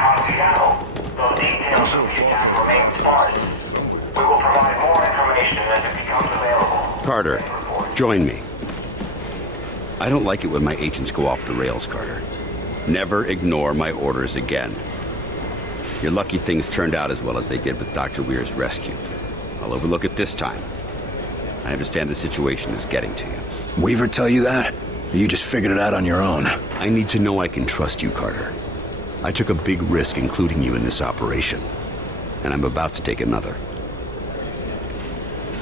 On Seattle, though details of the attack remain sparse, we will provide more information as it becomes available. Carter, join me. I don't like it when my agents go off the rails, Carter. Never ignore my orders again. You're lucky things turned out as well as they did with Dr. Weir's rescue. I'll overlook it this time. I understand the situation is getting to you. Weaver tell you that? Or you just figured it out on your own? I need to know I can trust you, Carter. I took a big risk including you in this operation, and I'm about to take another.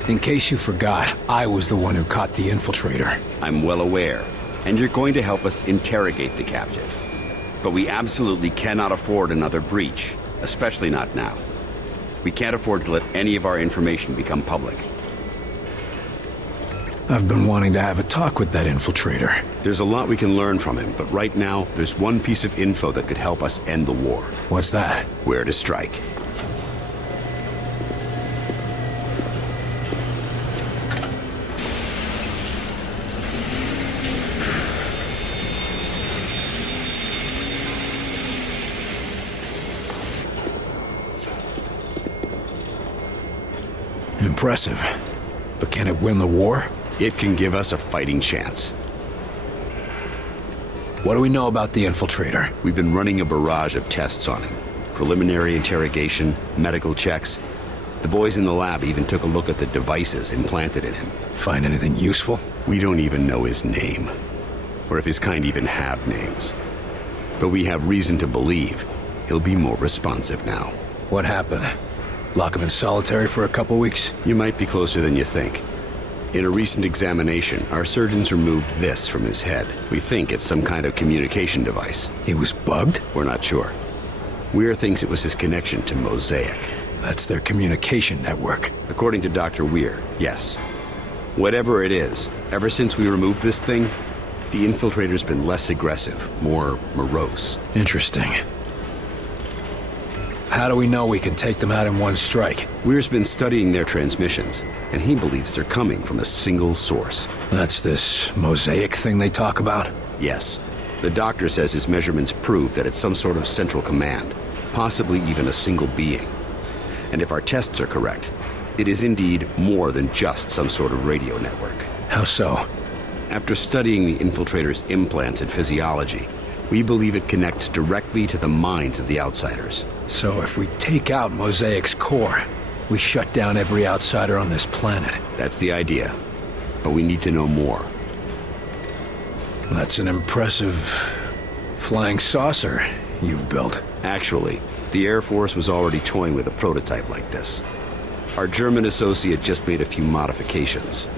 In case you forgot, I was the one who caught the infiltrator. I'm well aware, and you're going to help us interrogate the captive. But we absolutely cannot afford another breach, especially not now. We can't afford to let any of our information become public. I've been wanting to have a talk with that infiltrator. There's a lot we can learn from him, but right now, there's one piece of info that could help us end the war. What's that? Where to strike. Impressive. But can it win the war? It can give us a fighting chance. What do we know about the infiltrator? We've been running a barrage of tests on him. Preliminary interrogation, medical checks. The boys in the lab even took a look at the devices implanted in him. Find anything useful? We don't even know his name, or if his kind even have names. But we have reason to believe he'll be more responsive now. What happened? Lock him in solitary for a couple weeks? You might be closer than you think. In a recent examination, our surgeons removed this from his head. We think it's some kind of communication device. He was bugged? We're not sure. Weir thinks it was his connection to Mosaic. That's their communication network. According to Dr. Weir, yes. Whatever it is, ever since we removed this thing, the infiltrator's been less aggressive, more morose. Interesting. How do we know we can take them out in one strike? Weir's been studying their transmissions, and he believes they're coming from a single source. That's this Mosaic thing they talk about? Yes. The doctor says his measurements prove that it's some sort of central command, possibly even a single being. And if our tests are correct, it is indeed more than just some sort of radio network. How so? After studying the infiltrator's implants and physiology, we believe it connects directly to the minds of the outsiders. So if we take out Mosaic's core, we shut down every outsider on this planet. That's the idea. But we need to know more. That's an impressive flying saucer you've built. Actually, the Air Force was already toying with a prototype like this. Our German associate just made a few modifications,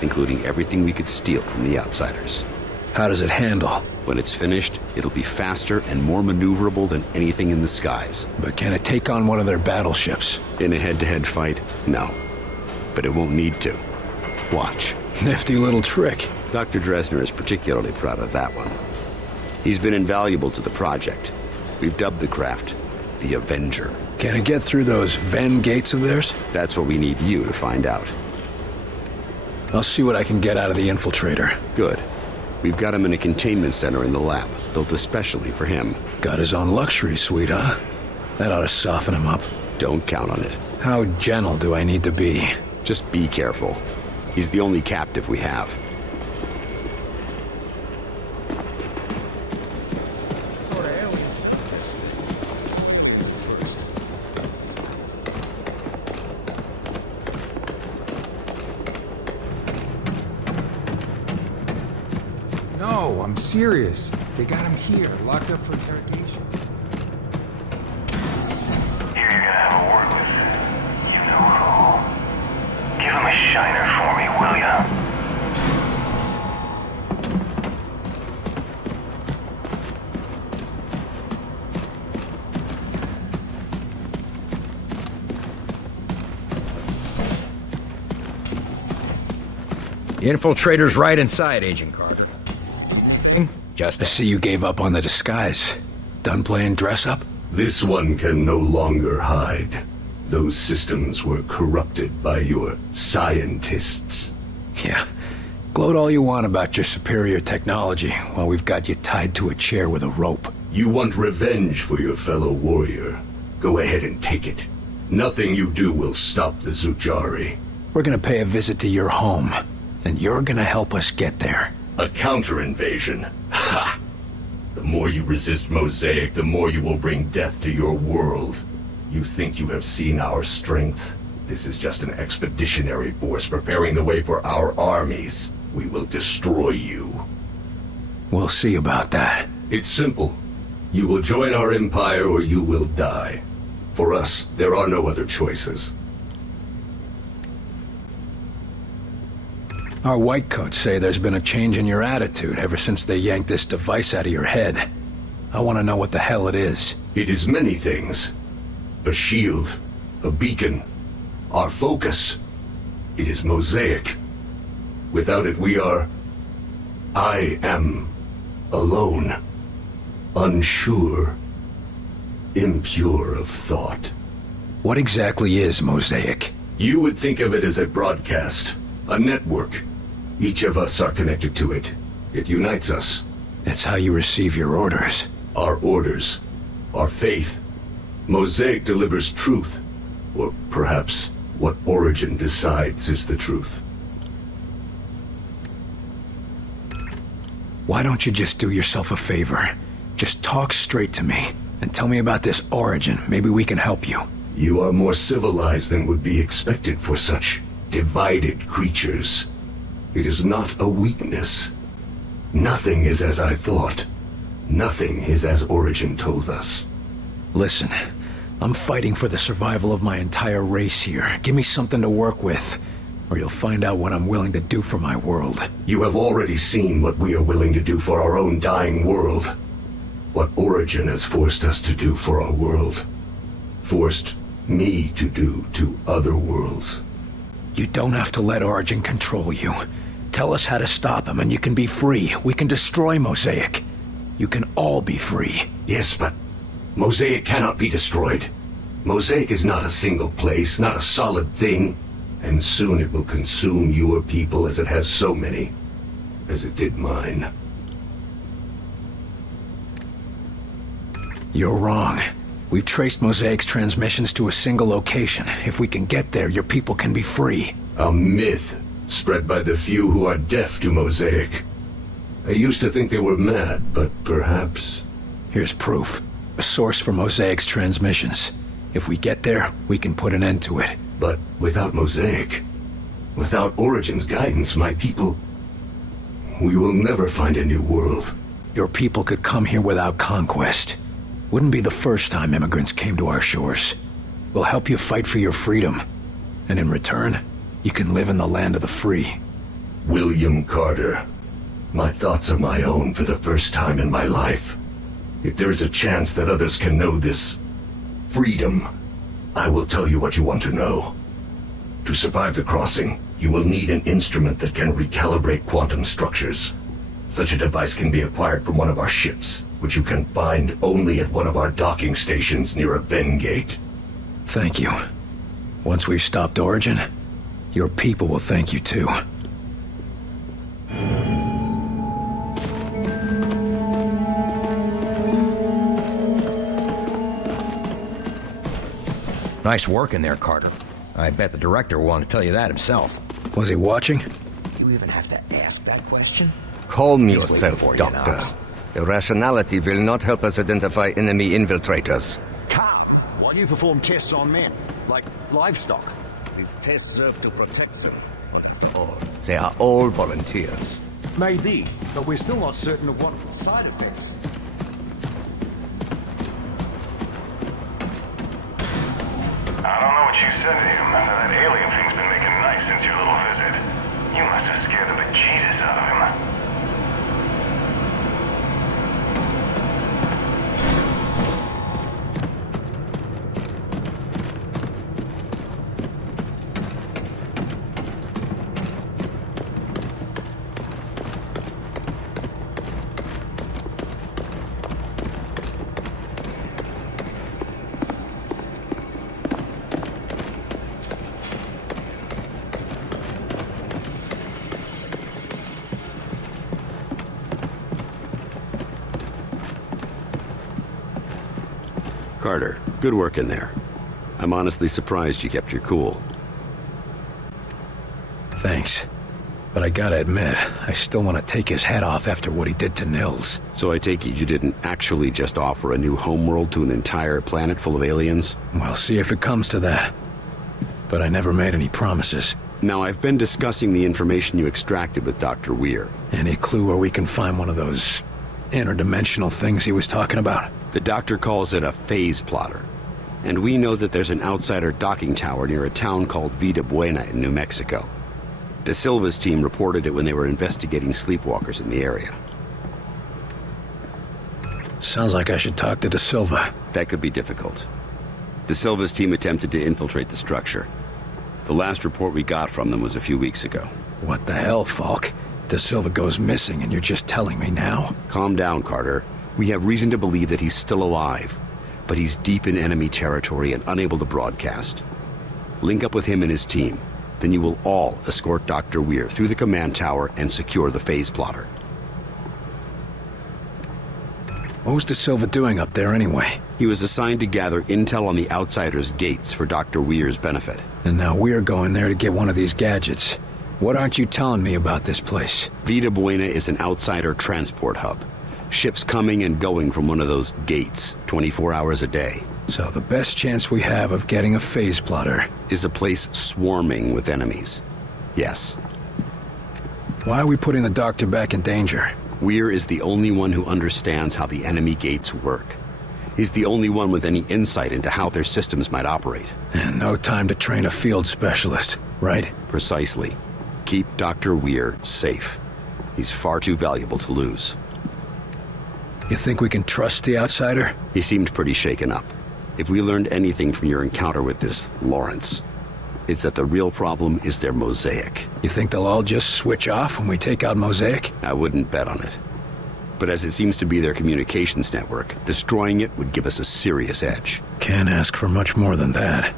including everything we could steal from the outsiders. How does it handle? When it's finished, it'll be faster and more maneuverable than anything in the skies. But can it take on one of their battleships? In a head-to-head fight, no. But it won't need to. Watch. Nifty little trick. Dr. Dresner is particularly proud of that one. He's been invaluable to the project. We've dubbed the craft the Avenger. Can it get through those Venn gates of theirs? That's what we need you to find out. I'll see what I can get out of the infiltrator. Good. We've got him in a containment center in the lab, built especially for him. Got his own luxury suite, huh? That ought to soften him up. Don't count on it. How gentle do I need to be? Just be careful. He's the only captive we have. No, I'm serious. They got him here, locked up for interrogation. Here you're gonna have a word with you know who. Give him a shiner for me, will ya? The infiltrator's right inside, Agent Carter. Just I see you gave up on the disguise. Done playing dress-up? This one can no longer hide. Those systems were corrupted by your scientists. Yeah. Gloat all you want about your superior technology while we've got you tied to a chair with a rope. You want revenge for your fellow warrior. Go ahead and take it. Nothing you do will stop the Zujari. We're gonna pay a visit to your home, and you're gonna help us get there. A counter-invasion? Ha! The more you resist Mosaic, the more you will bring death to your world. You think you have seen our strength? This is just an expeditionary force preparing the way for our armies. We will destroy you. We'll see about that. It's simple. You will join our empire or you will die. For us, there are no other choices. Our whitecoats say there's been a change in your attitude ever since they yanked this device out of your head. I want to know what the hell it is. It is many things. A shield, a beacon, our focus. It is Mosaic. Without it, we are... I am alone, unsure, impure of thought. What exactly is Mosaic? You would think of it as a broadcast, a network. Each of us are connected to it. It unites us. It's how you receive your orders. Our orders, our faith. Mosaic delivers truth, or perhaps what Origin decides is the truth. Why don't you just do yourself a favor? Just talk straight to me, and tell me about this Origin. Maybe we can help you. You are more civilized than would be expected for such divided creatures. It is not a weakness. Nothing is as I thought. Nothing is as Origin told us. Listen, I'm fighting for the survival of my entire race here. Give me something to work with, or you'll find out what I'm willing to do for my world. You have already seen what we are willing to do for our own dying world. What Origin has forced us to do for our world. Forced me to do to other worlds. You don't have to let Origin control you. Tell us how to stop him and you can be free. We can destroy Mosaic. You can all be free. Yes, but Mosaic cannot be destroyed. Mosaic is not a single place, not a solid thing. And soon it will consume your people as it has so many. As it did mine. You're wrong. We've traced Mosaic's transmissions to a single location. If we can get there, your people can be free. A myth spread by the few who are deaf to Mosaic. I used to think they were mad, but perhaps... Here's proof. A source for Mosaic's transmissions. If we get there, we can put an end to it. But without Mosaic, without Origin's guidance, my people... We will never find a new world. Your people could come here without conquest. Wouldn't be the first time immigrants came to our shores. We'll help you fight for your freedom. And in return, you can live in the land of the free. William Carter. My thoughts are my own for the first time in my life. If there is a chance that others can know this freedom, I will tell you what you want to know. To survive the crossing, you will need an instrument that can recalibrate quantum structures. Such a device can be acquired from one of our ships, which you can find only at one of our docking stations near a Ven gate. Thank you. Once we've stopped Origin, your people will thank you too. Nice work in there, Carter. I bet the director will want to tell you that himself. Was he watching? You even have to ask that question? Calm He's waiting yourself, for you, Doctor. Knobs. Irrationality will not help us identify enemy infiltrators. Calm, while you perform tests on men, like livestock. These tests serve to protect them, but they are all volunteers. Maybe, but we're still not certain of what side effects. I don't know what you said to him, but that alien thing's been making nice since your little visit. You must have scared the bejesus out of him. Carter, good work in there. I'm honestly surprised you kept your cool. Thanks. But I gotta admit, I still want to take his head off after what he did to Nils. So I take it you didn't actually just offer a new homeworld to an entire planet full of aliens? We'll see if it comes to that. But I never made any promises. Now, I've been discussing the information you extracted with Dr. Weir. Any clue where we can find one of those interdimensional things he was talking about? The doctor calls it a phase plotter. And we know that there's an outsider docking tower near a town called Vida Buena in New Mexico. De Silva's team reported it when they were investigating sleepwalkers in the area. Sounds like I should talk to De Silva. That could be difficult. De Silva's team attempted to infiltrate the structure. The last report we got from them was a few weeks ago. What the hell, Falk? De Silva goes missing and you're just telling me now? Calm down, Carter. We have reason to believe that he's still alive, but he's deep in enemy territory and unable to broadcast. Link up with him and his team. Then you will all escort Dr. Weir through the command tower and secure the phase plotter. What was De Silva doing up there anyway? He was assigned to gather intel on the Outsider's gates for Dr. Weir's benefit. And now we're going there to get one of these gadgets. What aren't you telling me about this place? Vida Buena is an Outsider transport hub. Ships coming and going from one of those gates 24 hours a day. So the best chance we have of getting a phase plotter is a place swarming with enemies. Yes. Why are we putting the doctor back in danger? Weir is the only one who understands how the enemy gates work. He's the only one with any insight into how their systems might operate. And no time to train a field specialist, right? Precisely. Keep Dr. Weir safe. He's far too valuable to lose. You think we can trust the Outsider? He seemed pretty shaken up. If we learned anything from your encounter with this Lawrence, it's that the real problem is their mosaic. You think they'll all just switch off when we take out Mosaic? I wouldn't bet on it. But as it seems to be their communications network, destroying it would give us a serious edge. Can't ask for much more than that.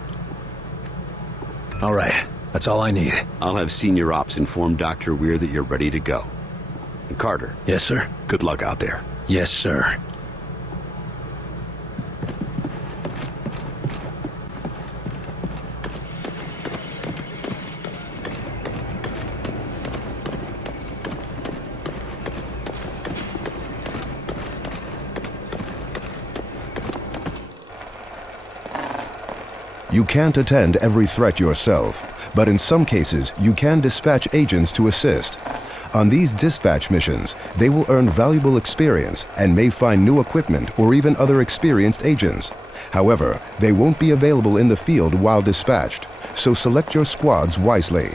All right, that's all I need. I'll have Senior Ops inform Dr. Weir that you're ready to go. And Carter. Yes, sir? Good luck out there. Yes, sir. You can't attend every threat yourself, but in some cases, you can dispatch agents to assist. On these dispatch missions, they will earn valuable experience and may find new equipment or even other experienced agents. However, they won't be available in the field while dispatched, so select your squads wisely.